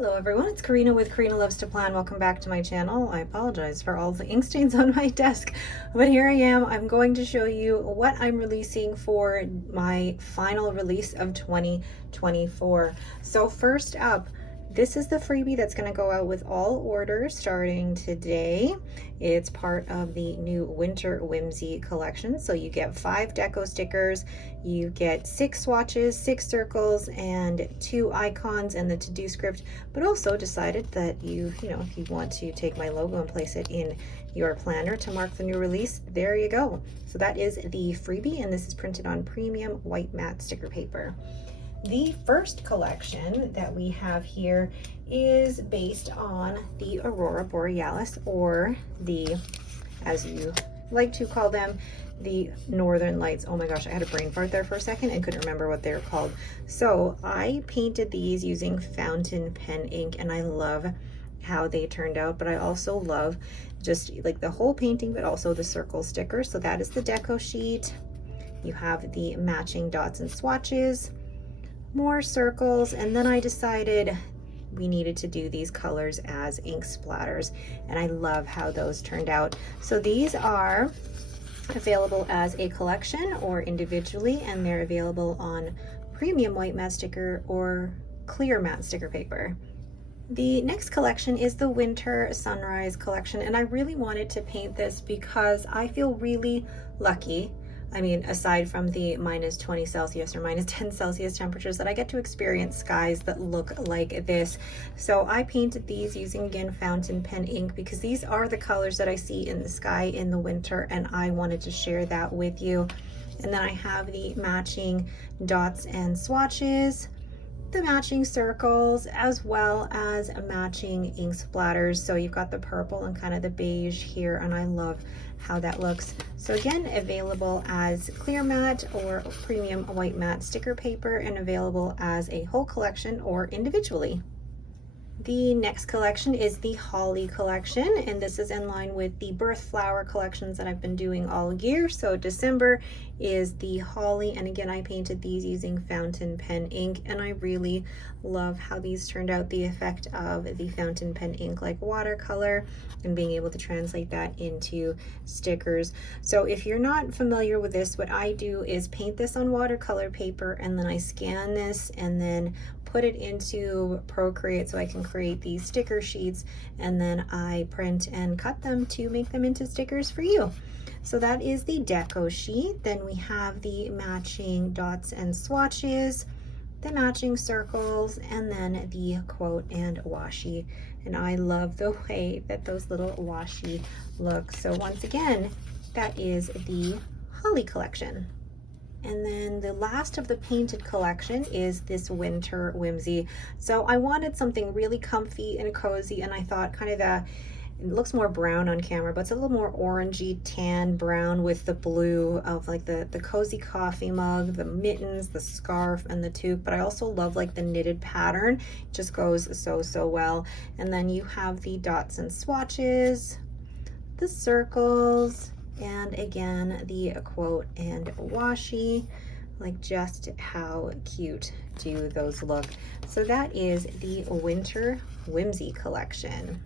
Hello everyone, it's Karina with Karina Loves to Plan. Welcome back to my channel. I apologize for all the ink stains on my desk, but here I am. I'm going to show you what I'm releasing for my final release of 2024. So first up, this is the freebie that's going to go out with all orders starting today. It's part of the new Winter Whimsy collection. So you get 5 deco stickers, you get 6 swatches, 6 circles, and 2 icons and the to-do script, but also decided that if you want to take my logo and place it in your planner to mark the new release, there you go. So that is the freebie, and this is printed on premium white matte sticker paper. The first collection that we have here is based on the Aurora Borealis, or the, as you like to call them, the Northern Lights. Oh my gosh, I had a brain fart there for a second and couldn't remember what they're called. So I painted these using fountain pen ink, and I love how they turned out, but I also love just like the whole painting, but also the circle sticker. So that is the deco sheet. You have the matching dots and swatches, more circles, and then I decided we needed to do these colors as ink splatters, and I love how those turned out. So these are available as a collection or individually, and they're available on premium white matte sticker or clear matte sticker paper. The next collection is the Winter Sunrise collection, and I really wanted to paint this because I feel really lucky. I mean, aside from the -20 Celsius or -10 Celsius temperatures, that I get to experience skies that look like this. So I painted these using, again, fountain pen ink, because these are the colors that I see in the sky in the winter, and I wanted to share that with you. And then I have the matching dots and swatches, the matching circles, as well as matching ink splatters. So you've got the purple and kind of the beige here, and I love how that looks. So again, available as clear matte or premium white matte sticker paper, and available as a whole collection or individually. The next collection is the Holly collection, and this is in line with the birth flower collections that I've been doing all year. So December is the Holly, and again, I painted these using fountain pen ink, and I really love how these turned out, the effect of the fountain pen ink like watercolor, and being able to translate that into stickers. So if you're not familiar with this, what I do is paint this on watercolor paper, and then I scan this and then put it into Procreate so I can create these sticker sheets, and then I print and cut them to make them into stickers for you. So that is the deco sheet. Then we have the matching dots and swatches, the matching circles, and then the quote and washi. And I love the way that those little washi look. So once again, that is the Holly collection. And then the last of the painted collection is this Winter Whimsy. So I wanted something really comfy and cozy, and I thought kind of it looks more brown on camera, but it's a little more orangey tan brown with the blue of like the cozy coffee mug, the mittens, the scarf, and the toque. But I also love like the knitted pattern. It just goes so well. And then you have the dots and swatches, the circles, and again, the quote and washi. Like, just how cute do those look? So that is the Winter Whimsy collection.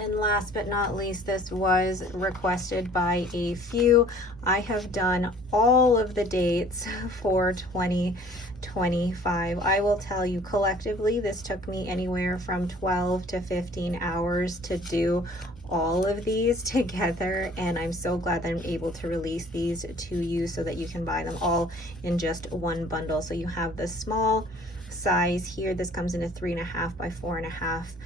And last but not least, this was requested by a few. I have done all of the dates for 2025. I will tell you, collectively, this took me anywhere from 12 to 15 hours to do all of these together, and I'm so glad that I'm able to release these to you so that you can buy them all in just one bundle. So you have the small size here. This comes in a 3.5 by 4.5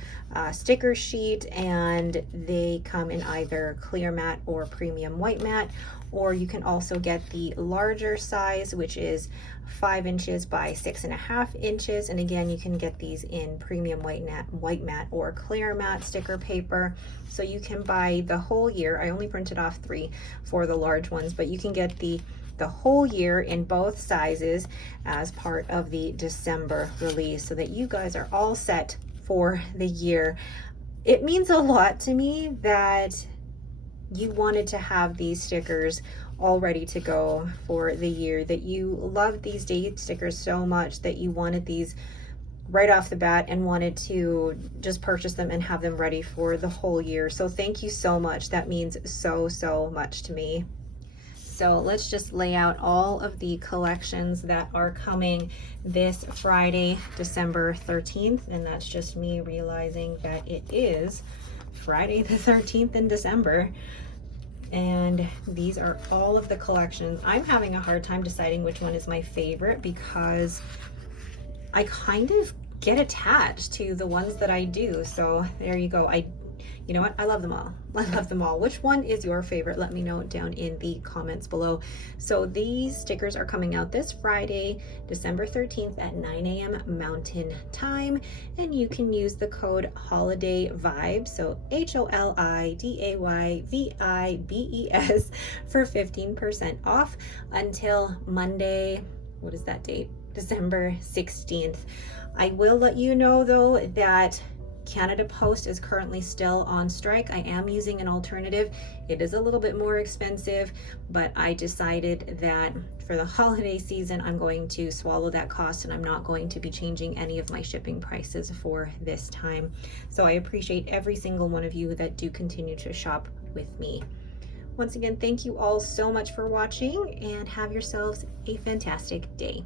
sticker sheet, and they come in either clear matte or premium white matte. Or you can also get the larger size, which is 5 inches by 6.5 inches. And again, you can get these in premium white matte or clear matte sticker paper. So you can buy the whole year. I only printed off 3 for the large ones, but you can get the whole year in both sizes as part of the December release, so that you guys are all set for the year. It means a lot to me that you wanted to have these stickers all ready to go for the year, that you love these date stickers so much that you wanted these right off the bat and wanted to just purchase them and have them ready for the whole year. So thank you so much. That means so much to me. So let's just lay out all of the collections that are coming this Friday, December 13th. And that's just me realizing that it is Friday the 13th in December. And these are all of the collections. I'm having a hard time deciding which one is my favorite because I kind of get attached to the ones that I do. So there you go. You know what? I love them all. I love them all. Which one is your favorite? Let me know down in the comments below. So these stickers are coming out this Friday, December 13th at 9 a.m. Mountain Time. And you can use the code Holiday Vibes, so HOLIDAYVIBES for 15% off until Monday. What is that date? December 16th. I will let you know though that Canada Post is currently still on strike. I am using an alternative. It is a little bit more expensive, but I decided that for the holiday season, I'm going to swallow that cost and I'm not going to be changing any of my shipping prices for this time. So I appreciate every single one of you that do continue to shop with me. Once again, thank you all so much for watching and have yourselves a fantastic day.